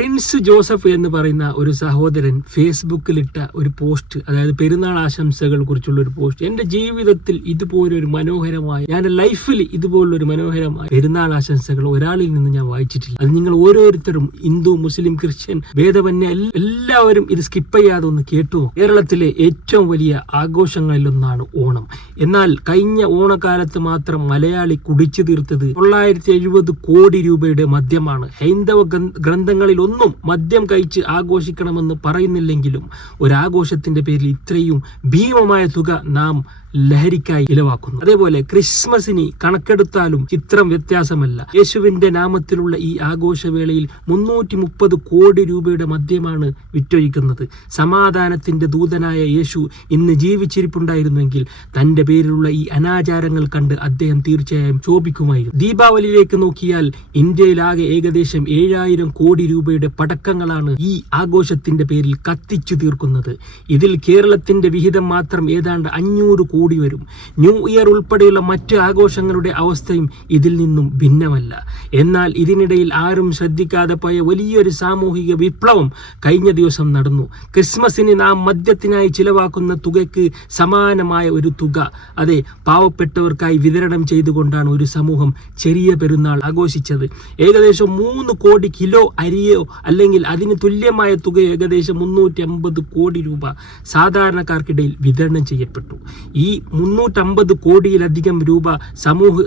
Prince Joseph എന്ന് പറയുന്ന ഒരു സഹോദരൻ ഫേസ്ബുക്കിലിട്ട ഒരു പോസ്റ്റ്, അതായത് പെരുന്നാൾ ആശംസകൾ കുറിച്ചുള്ള ഒരു പോസ്റ്റ്. എന്റെ ജീവിതത്തിൽ ഇതുപോലൊരു മനോഹരമായ, ഞാൻ ലൈഫിൽ ഇതുപോലൊരു മനോഹരമായ പെരുന്നാൾ ആശംസകൾ ഒരാളിൽ നിന്ന് ഞാൻ വായിച്ചിട്ടില്ല. അത് നിങ്ങൾ ഓരോരുത്തരും, ഹിന്ദു, മുസ്ലിം, ക്രിസ്ത്യൻ, ഭേദമന്യേ എല്ലാവരും ഇത് സ്കിപ്പ് ചെയ്യാതെ ഒന്ന് കേട്ടു. കേരളത്തിലെ ഏറ്റവും വലിയ ആഘോഷങ്ങളിലൊന്നാണ് ഓണം. എന്നാൽ കഴിഞ്ഞ ഓണക്കാലത്ത് മാത്രം മലയാളി കുടിച്ചു തീർത്തത് 970 കോടി രൂപയുടെ മദ്യമാണ്. ഹൈന്ദവ ഗ്രന്ഥങ്ങളിൽ ഒന്നും മദ്യം കഴിച്ച് ആഘോഷിക്കണമെന്ന് പറയുന്നില്ലെങ്കിലും ഒരാഘോഷത്തിന്റെ പേരിൽ ഇത്രയും ഭീമമായ തുക നാം ലഹരിക്കായി ചിലവാക്കുന്നു. അതേപോലെ ക്രിസ്മസിന് കണക്കെടുത്താലും ചിത്രം വ്യത്യാസമല്ല. യേശുവിന്റെ നാമത്തിലുള്ള ഈ ആഘോഷവേളയിൽ 330 കോടി രൂപയുടെ മദ്യമാണ് വിറ്റൊഴിക്കുന്നത്. സമാധാനത്തിന്റെ ദൂതനായ യേശു ഇന്ന് ജീവിച്ചിരിപ്പുണ്ടായിരുന്നെങ്കിൽ തന്റെ പേരിലുള്ള ഈ അനാചാരങ്ങൾ കണ്ട് അദ്ദേഹം തീർച്ചയായും ശോഭിക്കുമായിരുന്നു. ദീപാവലിയിലേക്ക് നോക്കിയാൽ ഇന്ത്യയിലാകെ ഏകദേശം 7000 കോടി രൂപയുടെ പടക്കങ്ങളാണ് ഈ ആഘോഷത്തിന്റെ പേരിൽ കത്തിച്ചു തീർക്കുന്നത്. ഇതിൽ കേരളത്തിന്റെ വിഹിതം മാത്രം ഏതാണ്ട് 500 കോടി വരും. ന്യൂ ഇയർ ഉൾപ്പെടെയുള്ള മറ്റ് ആഘോഷങ്ങളുടെ അവസ്ഥയും ഇതിൽ നിന്നും ഭിന്നമല്ല. എന്നാൽ ഇതിനിടയിൽ ആരും ശ്രദ്ധിക്കാതെ പോയ വലിയൊരു സാമൂഹിക വിപ്ലവം കഴിഞ്ഞ ദിവസം നടന്നു. ക്രിസ്മസിന് നാം മദ്യത്തിനായി ചിലവാക്കുന്ന തുകയ്ക്ക് സമാനമായ ഒരു തുക, അതെ, പാവപ്പെട്ടവർക്കായി വിതരണം ചെയ്തുകൊണ്ടാണ് ഒരു സമൂഹം ചെറിയ പെരുന്നാൾ ആഘോഷിച്ചത്. ഏകദേശം 3 കോടി കിലോ അരിയോ അല്ലെങ്കിൽ അതിന് തുല്യമായ തുക, ഏകദേശം 350 കോടി രൂപ സാധാരണക്കാർക്കിടയിൽ വിതരണം ചെയ്യപ്പെട്ടു. ഈ 350 കോടിയിലധികം രൂപ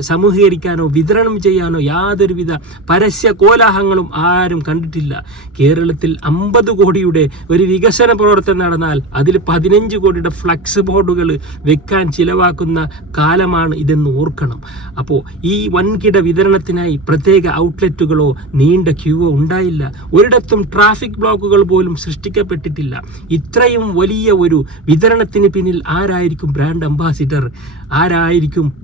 സമൂഹീകരിക്കാനോ വിതരണം ചെയ്യാനോ യാതൊരുവിധ പരസ്യ കോലാഹലങ്ങളും ആരും കണ്ടിട്ടില്ല. കേരളത്തിൽ 50 കോടിയുടെ ഒരു വികസന പ്രവർത്തനം നടന്നാൽ അതിൽ 15 കോടിയുടെ ഫ്ലക്സ് ബോർഡുകൾ വെക്കാൻ ചിലവാക്കുന്ന കാലമാണ് ഇതെന്ന് ഓർക്കണം. അപ്പോൾ ഈ വൻകിട വിതരണത്തിനായി പ്രത്യേക ഔട്ട്ലെറ്റുകളോ നീണ്ട ക്യൂവോ ഉണ്ടായില്ല. ഒരിടത്തും ട്രാഫിക് ബ്ലോക്കുകൾ പോലും സൃഷ്ടിക്കപ്പെട്ടിട്ടില്ല. ഇത്രയും വലിയ ഒരു വിതരണത്തിന് പിന്നിൽ ആരായിരിക്കും ബ്രാൻഡ് അംബാസിഡർ?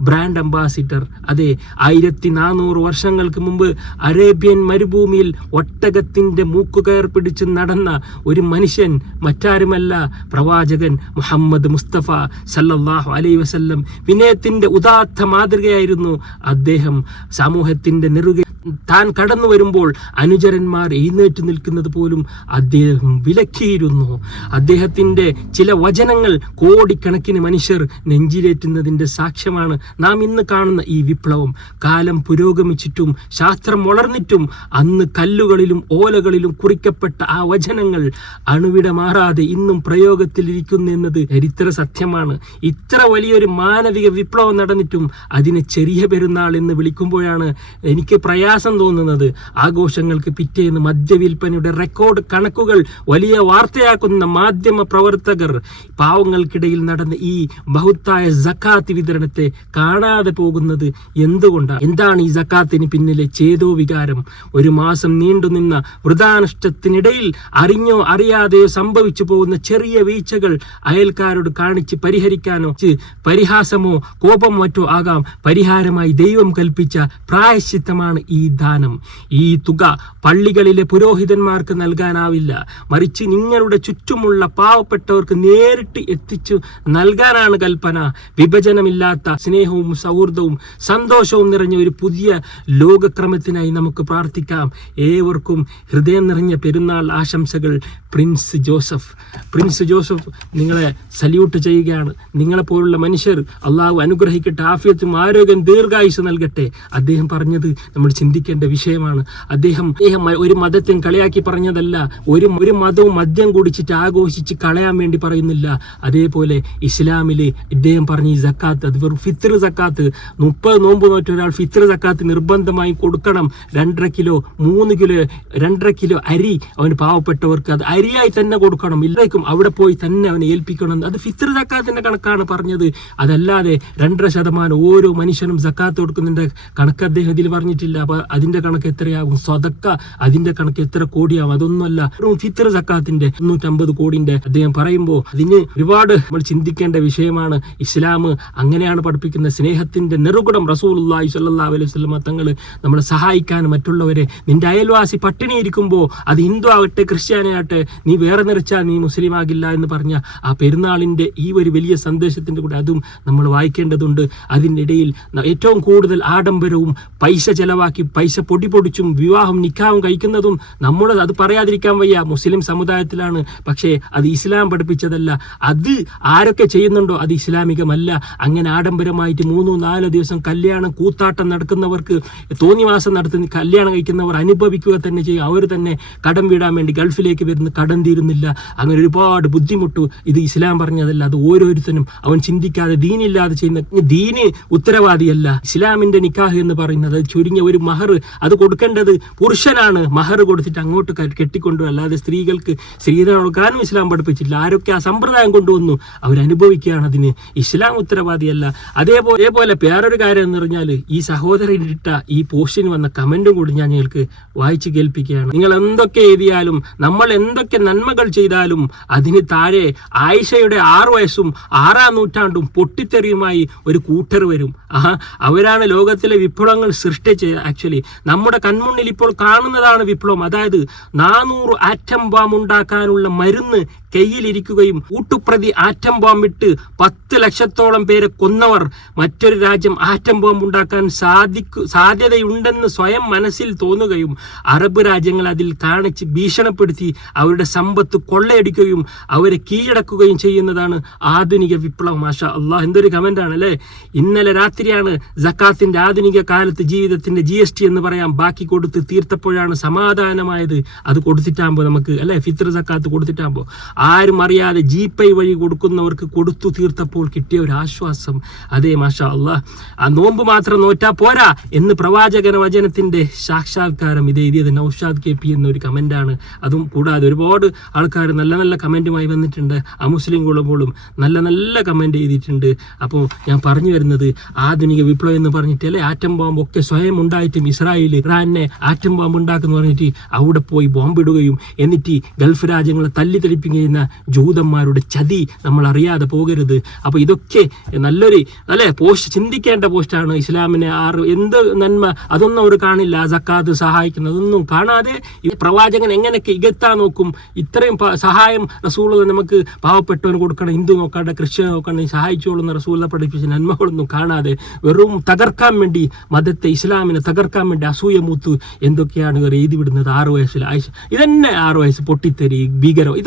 Brand ambassador? അതെ, 1400 വർഷങ്ങൾക്ക് മുമ്പ് അറേബ്യൻ മരുഭൂമിയിൽ ഒട്ടകത്തിന്റെ മൂക്കുകയർ പിടിച്ച് നടന്ന ഒരു മനുഷ്യൻ മറ്റാരുമല്ല, പ്രവാചകൻ മുഹമ്മദ് മുസ്തഫ സല്ലല്ലാഹു അലൈഹി വസല്ലം. വിനയത്തിന്റെ ഉദാത്ത മാതൃകയായിരുന്നു അദ്ദേഹം. സമൂഹത്തിന്റെ നെറുകയിൽ താൻ കടന്നു വരുമ്പോൾ അനുചരന്മാർ എഴുന്നേറ്റ് നിൽക്കുന്നത് പോലും അദ്ദേഹം വിലക്കിയിരുന്നു. അദ്ദേഹത്തിന്റെ ചില വചനങ്ങൾ കോടിക്കണക്കിന് മനുഷ്യർ നെഞ്ചിലേറ്റുന്നതിന്റെ സാക്ഷ്യമാണ് നാം ഇന്ന് കാണുന്ന ഈ വിപ്ലവം. കാലം പുരോഗമിച്ചിട്ടും ശാസ്ത്രം വളർന്നിട്ടും അന്ന് കല്ലുകളിലും ഓലകളിലും കുറിക്കപ്പെട്ട ആ വചനങ്ങൾ അണുവിട മാറാതെ ഇന്നും പ്രയോഗത്തിലിരിക്കുന്നു എന്നത് ചരിത്ര സത്യമാണ്. ഇത്ര വലിയൊരു മാനവിക വിപ്ലവം നടന്നിട്ടും അതിനെ ചെറിയ പെരുന്നാൾ എന്ന് വിളിക്കുമ്പോഴാണ് എനിക്ക് പ്രയാസം തോന്നുന്നത്. ആഘോഷങ്ങൾക്ക് പിറ്റേന്ന് മദ്യവിൽപ്പനയുടെ റെക്കോർഡ് കണക്കുകൾ വലിയ വാർത്തയാക്കുന്ന മാധ്യമ പ്രവർത്തകർ പാവങ്ങൾക്കിടയിൽ നടന്ന ഈ ബഹുത്തായ സക്കാത്ത് വിതരണത്തെ കാണാതെ പോകുന്നത് എന്തുകൊണ്ടാണ്? എന്താണ് ഈ സക്കാത്തിന് പിന്നിലെ ചേതോ വികാരം? ഒരു മാസം നീണ്ടുനിന്ന വൃതാനുഷ്ഠത്തിനിടയിൽ അറിഞ്ഞോ അറിയാതെയോ സംഭവിച്ചു പോകുന്ന ചെറിയ വീഴ്ചകൾ അയൽക്കാരോട് കാണിച്ച് പരിഹരിക്കാനോ, പരിഹാസമോ കോപം മറ്റോ ആകാം. പരിഹാരമായി ദൈവം കൽപ്പിച്ച പ്രായശ്ചിത്തമാണ് ഈ ദാനം. ഈ തുക പള്ളികളിലെ പുരോഹിതന്മാർക്ക് നൽകാനാവില്ല, മറിച്ച് നിങ്ങളുടെ ചുറ്റുമുള്ള പാവപ്പെട്ടവർക്ക് നേരിട്ട് എത്തിച്ചു നൽകാനാണ് കൽപ്പന. വിഭജനമില്ലാത്ത സ്നേഹവും സൗഹൃദവും സന്തോഷവും നിറഞ്ഞ ഒരു പുതിയ ലോകക്രമത്തിനായി നമുക്ക് പ്രാർത്ഥിക്കാം. ഏവർക്കും ഹൃദയം നിറഞ്ഞ പെരുന്നാൾ ആശംസകൾ. പ്രിൻസ് ജോസഫ് നിങ്ങളെ സല്യൂട്ട് ചെയ്യുകയാണ്. നിങ്ങളെപ്പോലുള്ള മനുഷ്യർ അള്ളാഹു അനുഗ്രഹിക്കട്ടെ, ആഫിയത്തും ആരോഗ്യം ദീർഘായുസ് നൽകട്ടെ. അദ്ദേഹം പറഞ്ഞത് നമ്മൾ ചിന്തിക്കേണ്ട വിഷയമാണ്. അദ്ദേഹം ഒരു മതത്തിന് കളിയാക്കി പറഞ്ഞതല്ല. ഒരു മതവും മദ്യം കുടിച്ചിട്ട് ആഘോഷിച്ച് കളയാൻ വേണ്ടി പറയുന്നില്ല. അതേപോലെ ഇസ്ലാമില് ഇദ്ദേഹം പറഞ്ഞ ഈ സക്കാത്ത്, അത് വെറും ഫിത്ർ സക്കാത്ത്. 30 നോമ്പ് നോറ്റ ഒരാൾ ഫിത്ർ സക്കാത്ത് നിർബന്ധമായി കൊടുക്കണം. 2.5 കിലോ 3 കിലോ 2.5 കിലോ അരി അവന് പാവപ്പെട്ടവർക്ക് അത് അരിയായി തന്നെ കൊടുക്കണം. ഇല്ലേക്കും അവിടെ പോയി തന്നെ അവനെ ഏൽപ്പിക്കണം. അത് ഫിത്ർ സക്കാത്തിന്റെ കണക്കാണ് പറഞ്ഞത്. അതല്ലാതെ 2.5% ഓരോ മനുഷ്യനും സക്കാത്ത് കൊടുക്കുന്നതിന്റെ കണക്ക് അദ്ദേഹം ഇതിൽ പറഞ്ഞിട്ടില്ല. അപ്പൊ അതിന്റെ കണക്ക് എത്രയാകും? സ്വതക്ക അതിന്റെ കണക്ക് എത്ര കോടിയാവും? അതൊന്നുമല്ല, ഫിത്ർ സക്കാത്തിന്റെ 350 കോടിന്റെ അദ്ദേഹം പറയുമ്പോൾ അതിന് ഒരുപാട് നമ്മൾ ചിന്തിക്കേണ്ട വിഷയമാണ്. ഇസ്ലാം അങ്ങനെയാണ് പഠിപ്പിക്കുന്ന സ്നേഹത്തിന്റെ നെറുകുടം റസൂലുള്ളാഹി സ്വല്ലല്ലാഹു അലൈഹി വസല്ലം തങ്ങൾ നമ്മളെ സഹായിക്കാൻ, മറ്റുള്ളവരെ, നിന്റെ അയൽവാസി പട്ടിണി ഇരിക്കുമ്പോൾ അത് ഹിന്ദു ആകട്ടെ ക്രിസ്ത്യാനിയാകട്ടെ, നീ വേറെ നിറച്ചാൽ നീ മുസ്ലിം ആകില്ല എന്ന് പറഞ്ഞ ആ പെരുന്നാളിന്റെ ഈ ഒരു വലിയ സന്ദേശത്തിന്റെ കൂടെ അതും നമ്മൾ വായിക്കേണ്ടതുണ്ട്. അതിനിടയിൽ ഏറ്റവും കൂടുതൽ ആഡംബരവും പൈസ ചെലവാക്കി പൈസ പൊടിച്ചും വിവാഹം നിക്കാഹും കഴിക്കുന്നതും നമ്മുടെ അത് പറയാതിരിക്കാൻ വയ്യ, മുസ്ലിം സമുദായത്തിലാണ്. പക്ഷേ അത് ഇസ്ലാം പഠിപ്പിച്ചതല്ല. അത് ആരൊക്കെ ചെയ്യുന്നുണ്ടോ അത് ഇസ്ലാമികമല്ല. അങ്ങനെ ആഡംബരമായിട്ട് 3-4 ദിവസം കല്യാണം കൂത്താട്ടം നടക്കുന്നവർക്ക്, തോന്നിവാസം നടത്തുന്ന കല്യാണം കഴിക്കുന്നവർ അനുഭവിക്കുക തന്നെ ചെയ്യും. അവർ തന്നെ കടം വീടാൻ വേണ്ടി ഗൾഫിലേക്ക് വരുന്ന കടം തീരുന്നില്ല. അങ്ങനെ ഒരുപാട് ബുദ്ധിമുട്ടു. ഇത് ഇസ്ലാം പറഞ്ഞതല്ല. അത് ഓരോരുത്തരും അവൻ ചിന്തിക്കാതെ ദീനില്ലാതെ ചെയ്യുന്ന, ദീന് ഉത്തരവാദിയല്ല. ഇസ്ലാമിന്റെ നിക്കാഹ് എന്ന് പറയുന്നത് ചുരുങ്ങിയ ഒരു മഹർ അത് കൊടുക്കേണ്ടത് പുരുഷനാണ്. മഹർ കൊടുത്തിട്ട് അങ്ങോട്ട് കെട്ടിക്കൊണ്ടു. അല്ലാതെ സ്ത്രീകൾക്ക് സ്ത്രീധനം കൊടുക്കാനും ഇസ്ലാം പഠിപ്പിച്ചില്ല. ആരൊക്കെ ആ സമ്പ്രദായം കൊണ്ടുവന്നു അവരനുഭവിക്കുകയാണ്. അതിന് ഇസ്ലാം ഉത്തരവാദിയല്ല. അതേപോലെ വേറൊരു കാര്യം എന്ന് പറഞ്ഞാൽ, ഈ സഹോദരൻ ഇട്ട ഈ പോസ്റ്റിന് വന്ന കമന്റും കൂടി ഞാൻ നിങ്ങൾക്ക് വായിച്ചു കേൾപ്പിക്കുകയാണ്. നിങ്ങൾ എന്തൊക്കെ എഴുതിയാലും, നമ്മൾ എന്തൊക്കെ നന്മകൾ ചെയ്താലും അതിന് താഴെ ആയിഷയുടെ 6 വയസ്സും 6-ാം നൂറ്റാണ്ടും പൊട്ടിത്തെറിയുമായി ഒരു കൂട്ടർ വരും. അവരാണ് ലോകത്തിലെ വിപ്ലവങ്ങൾ സൃഷ്ടിച്ചത്. ആക്ച്വലി നമ്മുടെ കൺമുന്നിൽ ഇപ്പോൾ കാണുന്നതാണ് വിപ്ലവം. അതായത് 400 ആറ്റം ബോംബ് ഉണ്ടാക്കാനുള്ള മരുന്ന് കയ്യിലിരിക്കുകയും കൂട്ടുപ്രതി ആറ്റം ബോംബ് ഇട്ട് 10 ലക്ഷത്തോളം പേരെ കൊന്നവർ മറ്റൊരു രാജ്യം ആറ്റം ബോംബ് ഉണ്ടാക്കാൻ സാധ്യതയുണ്ടെന്ന് സ്വയം മനസ്സിൽ തോന്നുകയും അറബ് രാജ്യങ്ങൾ അതിൽ കാണിച്ച് ഭീഷണിപ്പെടുത്തി അവരുടെ സമ്പത്ത് കൊള്ളയടിക്കുകയും അവരെ കീഴടക്കുകയും ചെയ്യുന്നതാണ് ആധുനിക വിപ്ലവം. മാഷാ അള്ളാഹ്, എന്തൊരു കമന്റ് ആണ് അല്ലേ. ഇന്നലെ രാത്രിയാണ് സക്കാത്തിന്റെ ആധുനിക കാലത്ത് ജീവിതത്തിന്റെ GST എന്ന് പറയാം ബാക്കി കൊടുത്ത് തീർത്തപ്പോഴാണ് സമാധാനമായത്. അത് കൊടുത്തിട്ടാകുമ്പോൾ നമുക്ക് അല്ലെ, ഫിത്ർ സക്കാത്ത് കൊടുത്തിട്ടാകുമ്പോൾ ആരും അറിയാതെ GPay വഴി കൊടുക്കുന്നവർക്ക് കൊടുത്തു തീർത്തപ്പോൾ കിട്ടിയ ഒരു ആശ്വാസം. അതേ മാഷാ അള്ളാഹ്, ആ നോമ്പ് മാത്രം നോറ്റാ പോരാ എന്ന് പ്രവാചകന വചനത്തിന്റെ സാക്ഷാത്കാരം. ഇത് എഴുതിയത് നൗഷാദ് KP എന്നൊരു കമന്റാണ്. അതും കൂടാതെ ഒരുപാട് ആൾക്കാർ നല്ല നല്ല കമന്റുമായി വന്നിട്ടുണ്ട്. അമുസ്ലിം കുളമ്പോളും നല്ല നല്ല കമന്റ് എഴുതിയിട്ടുണ്ട്. അപ്പോൾ ഞാൻ പറഞ്ഞു വരുന്നത്, ആധുനിക വിപ്ലവം എന്ന് പറഞ്ഞിട്ട് അല്ലെ, ആറ്റം ബോംബ് ഒക്കെ സ്വയം ഉണ്ടായിട്ടും ഇറാനെ ആറ്റം ബോംബ് ഉണ്ടാക്കുന്നു പറഞ്ഞിട്ട് അവിടെ പോയി ബോംബിടുകയും എന്നിട്ട് ഗൾഫ് രാജ്യങ്ങളെ തല്ലി തെളിപ്പിക്കുകയും ജൂതന്മാരുടെ ചതി നമ്മൾ അറിയാതെ പോകരുത്. അപ്പൊ ഇതൊക്കെ നല്ലൊരു അല്ലെ പോസ്റ്റ്, ചിന്തിക്കേണ്ട പോസ്റ്റാണ്. ഇസ്ലാമിനെ എന്ത് നന്മ അതൊന്നും അവർ കാണില്ല. സക്കാത്ത് സഹായിക്കുന്നതൊന്നും കാണാതെ ഈ പ്രവാചകൻ എങ്ങനെയൊക്കെ ഇകത്താൻ നോക്കും. ഇത്രയും സഹായം റസൂൽ നമുക്ക് പാവപ്പെട്ടവന് കൊടുക്കണം, ഹിന്ദു നോക്കാണ്ട് ക്രിസ്ത്യൻ നോക്കാണ്ട് സഹായിച്ചോളുന്ന റസൂൽ പഠിപ്പിച്ച നന്മകളൊന്നും കാണാതെ വെറും തകർക്കാൻ വേണ്ടി, മതത്തെ ഇസ്ലാമിനെ തകർക്കാൻ വേണ്ടി അസൂയ മൂത്ത് എന്തൊക്കെയാണ് ഇവർ എഴുതി വിടുന്നത്. 6 വയസ്സിൽ ഇതന്നെ 6 വയസ്സ് പൊട്ടിത്തെറി ഭീകരം.